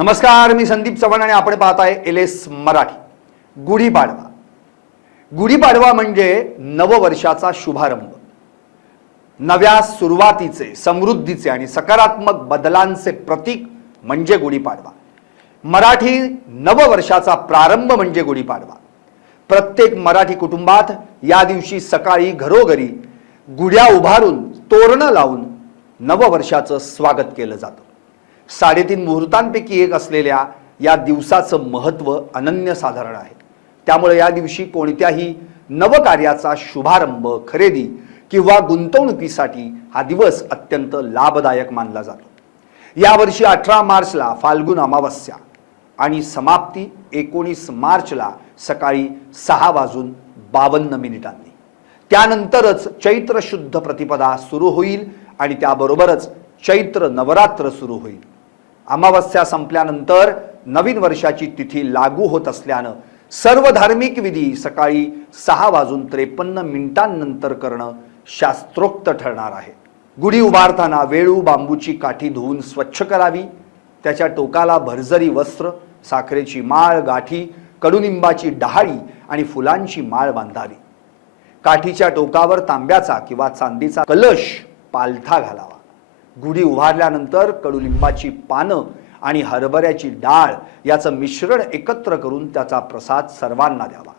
नमस्कार, मी संदीप चव्हाण आणि आपण पाहताय LS मराठी. गुढीपाडवा. गुढीपाडवा म्हणजे नववर्षाचा शुभारंभ, नव्या सुरुवातीचे, समृद्धीचे आणि सकारात्मक बदलांचे प्रतीक म्हणजे गुढीपाडवा. मराठी नववर्षाचा प्रारंभ म्हणजे गुढीपाडवा. प्रत्येक मराठी कुटुंबात या दिवशी सकाळी घरोघरी गुढ्या उभारून तोरणं लावून नववर्षाचं स्वागत केलं जातं. 3.5 मुहूर्तांपैकी एक असलेल्या या दिवसाचं महत्त्व अनन्यसाधारण आहे. त्यामुळे या दिवशी कोणत्याही नवकार्याचा शुभारंभ, खरेदी किंवा गुंतवणुकीसाठी हा दिवस अत्यंत लाभदायक मानला जातो. यावर्षी 18 मार्चला फाल्गुन अमावस्या आणि समाप्ती 19 मार्चला सकाळी 6:52 त्यानंतरच चैत्र शुद्ध प्रतिपदा सुरू होईल आणि त्याबरोबरच चैत्र नवरात्र सुरू होईल. अमावस्या संपल्यानंतर नवीन वर्षाची तिथी लागू होत असल्यानं सर्व धार्मिक विधी सकाळी 6:53 नंतर करणं शास्त्रोक्त ठरणार आहे. गुढी उभारताना वेळू बांबूची काठी धुवून स्वच्छ करावी. त्याच्या टोकाला भरजरी वस्त्र, साखरेची माळ, गाठी, कडुनिंबाची डहाळी आणि फुलांची माळ बांधावी. काठीच्या टोकावर तांब्याचा किंवा चांदीचा कलश पालथा घालावा. गुढी उभारल्यानंतर कडुलिंबाची पानं आणि हरभऱ्याची डाळ याचं मिश्रण एकत्र करून त्याचा प्रसाद सर्वांना द्यावा.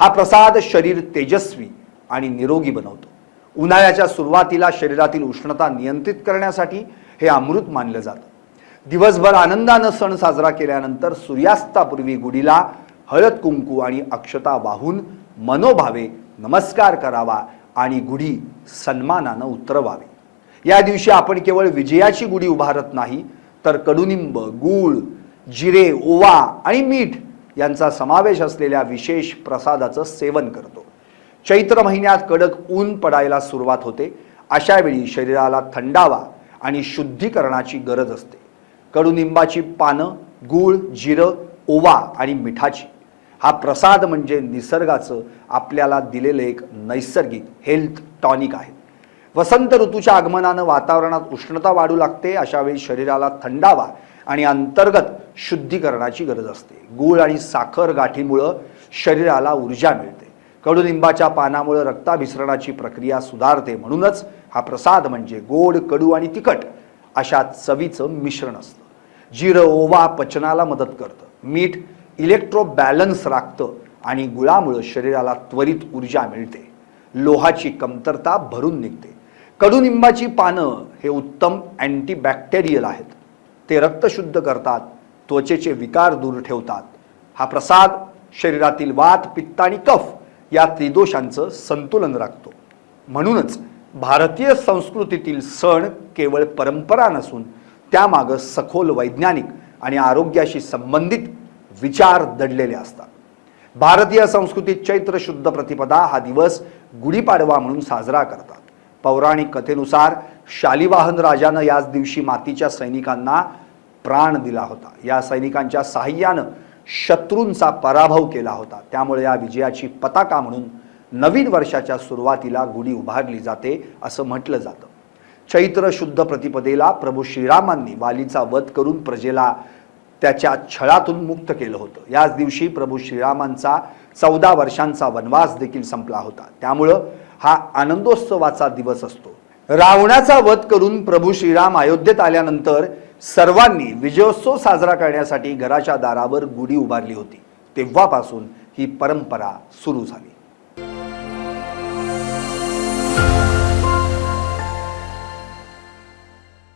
हा प्रसाद शरीर तेजस्वी आणि निरोगी बनवतो. उन्हाळ्याच्या सुरुवातीला शरीरातील उष्णता नियंत्रित करण्यासाठी हे अमृत मानलं जातं. दिवसभर आनंदानं सण साजरा केल्यानंतर सूर्यास्तापूर्वी गुढीला हळद कुंकू आणि अक्षता वाहून मनोभावे नमस्कार करावा आणि गुढी सन्मानानं उतरवावी. या दिवशी आपण केवळ विजयाची गुढी उभारत नाही, तर कडुनिंब, गूळ, जिरे, ओवा आणि मीठ यांचा समावेश असलेल्या विशेष प्रसादाचं सेवन करतो. चैत्र महिन्यात कडक ऊन पडायला सुरुवात होते. अशा वेळी शरीराला थंडावा आणि शुद्धीकरणाची गरज असते. कडुनिंबाची पानं, गूळ, जिरं, ओवा आणि मिठाची हा प्रसाद म्हणजे निसर्गाचं आपल्याला दिलेलं एक नैसर्गिक हेल्थ टॉनिक आहे. वसंत ऋतूच्या आगमनानं वातावरणात उष्णता वाढू लागते. अशा वेळी शरीराला थंडावा आणि अंतर्गत शुद्धीकरणाची गरज असते. गूळ आणि साखर गाठीमुळं शरीराला ऊर्जा मिळते. कडुनिंबाच्या पानामुळे रक्ताभिसरणाची प्रक्रिया सुधारते. म्हणूनच हा प्रसाद म्हणजे गोड, कडू आणि तिखट अशा चवीचं मिश्रण असतं. जिरं, ओवा पचनाला मदत करतं. मीठ इलेक्ट्रो बॅलन्स राखतं आणि गुळामुळे शरीराला त्वरित ऊर्जा मिळते. लोहाची कमतरता भरून निघते. कडुनिंबाची पानं हे उत्तम अँटीबॅक्टेरियल आहेत. ते रक्त शुद्ध करतात, त्वचेचे विकार दूर ठेवतात. हा प्रसाद शरीरातील वात, पित्त आणि कफ या त्रिदोषांचं संतुलन राखतो. म्हणूनच भारतीय संस्कृतीतील सण केवळ परंपरा नसून त्यामागं सखोल वैज्ञानिक आणि आरोग्याशी संबंधित विचार दडलेले असतात. भारतीय संस्कृतीत चैत्र शुद्ध प्रतिपदा हा दिवस गुढीपाडवा म्हणून साजरा करतात. पौराणिक कथेनुसार शालिवाहन राजानं याच दिवशी मातीच्या सैनिकांना प्राण दिला होता. या सैनिकांच्या साहाय्यानं शत्रूंचा पराभव केला होता. त्यामुळे या विजयाची पताका म्हणून नवीन वर्षाच्या सुरुवातीला गुढी उभारली जाते असं म्हटलं जातं. चैत्र शुद्ध प्रतिपदेला प्रभू श्रीरामांनी वालीचा वध करून प्रजेला त्याच्या छळातून मुक्त केलं होतं. याच दिवशी प्रभू श्रीरामांचा 14 वर्षांचा वनवास देखील संपला होता. त्यामुळं हा आनंदोत्सवाचा दिवस असतो. रावणाचा वध करून प्रभू श्रीराम अयोध्येत आल्यानंतर सर्वांनी विजयोत्सव साजरा करण्यासाठी घराच्या दारावर गुढी उभारली होती. तेव्हापासून ही परंपरा सुरू झाली.